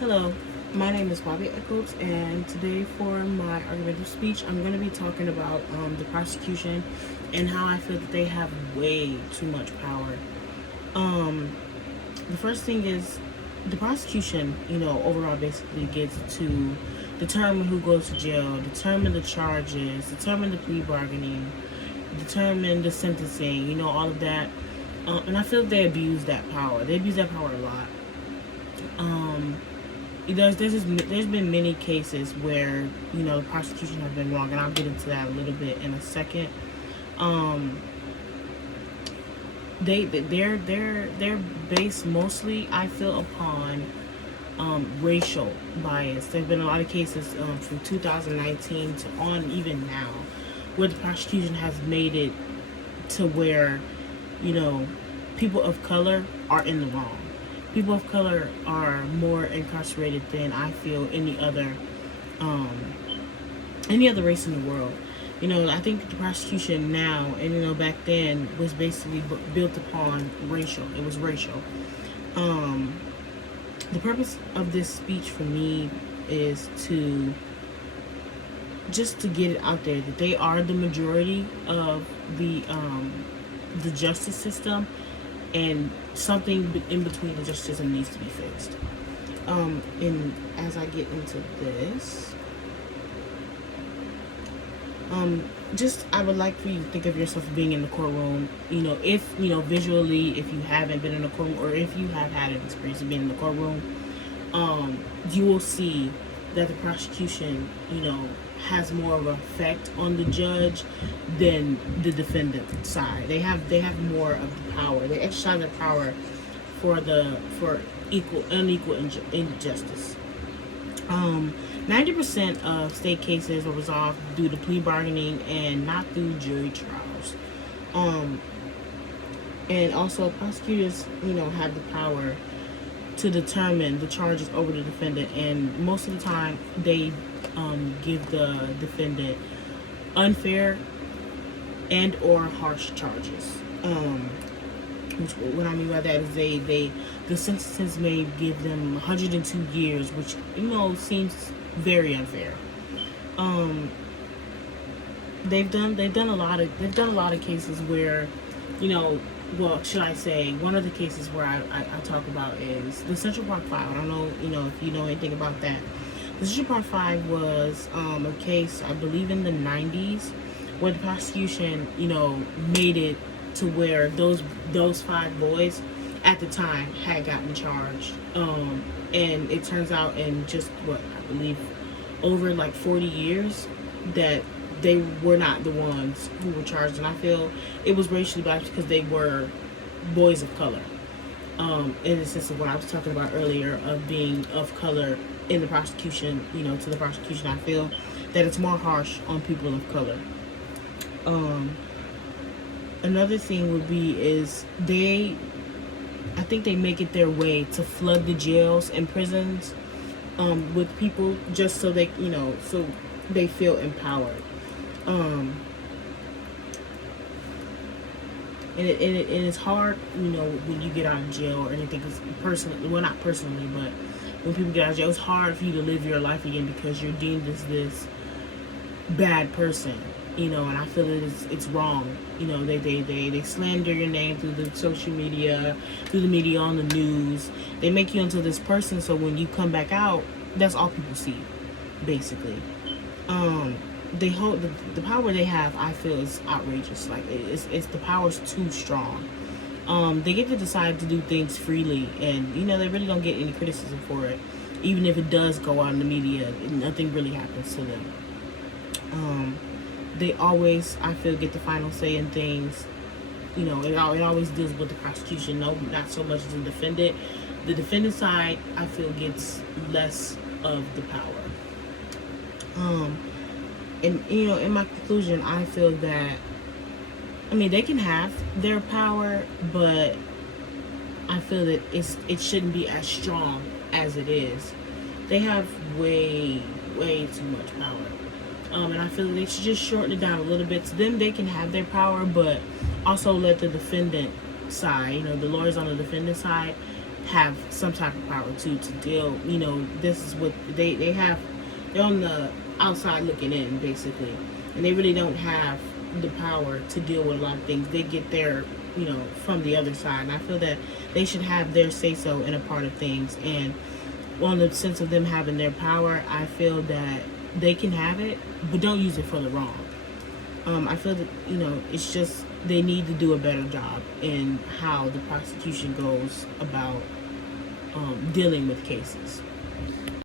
Hello, my name is Bobby Echols, and today for my argumentative speech, I'm going to be talking about the prosecution and how I feel that they have way too much power. Um, the first thing is the prosecution, overall basically gets to determine who goes to jail, determine the charges, determine the plea bargaining, determine the sentencing, all of that. And I feel they abuse that power. They abuse that power a lot. Um, there's been many cases where the prosecution has been wrong, and I'll get into that a little bit in a second. Um, they're based mostly, I feel, upon racial bias. There've been a lot of cases from 2019 to on even now where the prosecution has made it to where you know people of color are in the wrong. People of color are more incarcerated than I feel um, any other race in the world. I think the prosecution now and back then was basically built upon racial. It was racial. Um, the purpose of this speech for me is to just to get it out there that they are the majority of the justice system, and something in between the justice system needs to be fixed. And as I get into this, just I would like for you to think of yourself being in the courtroom. If visually, if you haven't been in the courtroom, or if you have had an experience of being in the courtroom, you will see that the prosecution, has more of an effect on the judge than the defendant side. They have more of the power. They exercise their power for unequal injustice. 90% of state cases are resolved due to plea bargaining and not through jury trials. Um, and also prosecutors, have the power to determine the charges over the defendant, and most of the time they give the defendant unfair and or harsh charges. Which, what I mean by that is the sentences may give them 102 years, which seems very unfair. Um, they've done a lot of cases where well, should I say, one of the cases where I talk about is the Central Park Five. I don't know, if you know anything about that. The Central Park Five was a case, I believe, in the 90s, where the prosecution, made it to where those five boys at the time had gotten charged. And it turns out in just what I believe over like 40 years that they were not the ones who were charged, and I feel it was racially biased because they were boys of color. In the sense of what I was talking about earlier of being of color in the prosecution, to the prosecution, I feel that it's more harsh on people of color. Um, Another thing would be is I think they make it their way to flood the jails and prisons with people just so so they feel empowered. Um, and it's hard, when you get out of jail or anything. Cause personally, well, not personally, but when people get out of jail, it's hard for you to live your life again because you're deemed as this bad person. And I feel it's wrong. They slander your name through the social media, through the media, on the news. They make you into this person, so when you come back out, that's all people see, basically. They hold the power they have. I feel is outrageous. Like it's the power's too strong. They get to decide to do things freely, and they really don't get any criticism for it. Even if it does go out in the media, nothing really happens to them. They always, I feel, get the final say in things. It always deals with the prosecution. No, not so much the defendant. The defendant side, I feel, gets less of the power. And in my conclusion, I feel that they can have their power, but I feel that it shouldn't be as strong as it is. They have way too much power. And I feel that they should just shorten it down a little bit. To them, they can have their power, but also let the defendant side, the lawyers on the defendant side, have some type of power to deal. You know, this is what they have. They're on the outside looking in, basically, and they really don't have the power to deal with a lot of things. They get their, you know, from the other side, and I feel that they should have their say so in a part of things. And on the sense of them having their power, I feel that they can have it, but don't use it for the wrong. I feel that, you know, it's just they need to do a better job in how the prosecution goes about dealing with cases.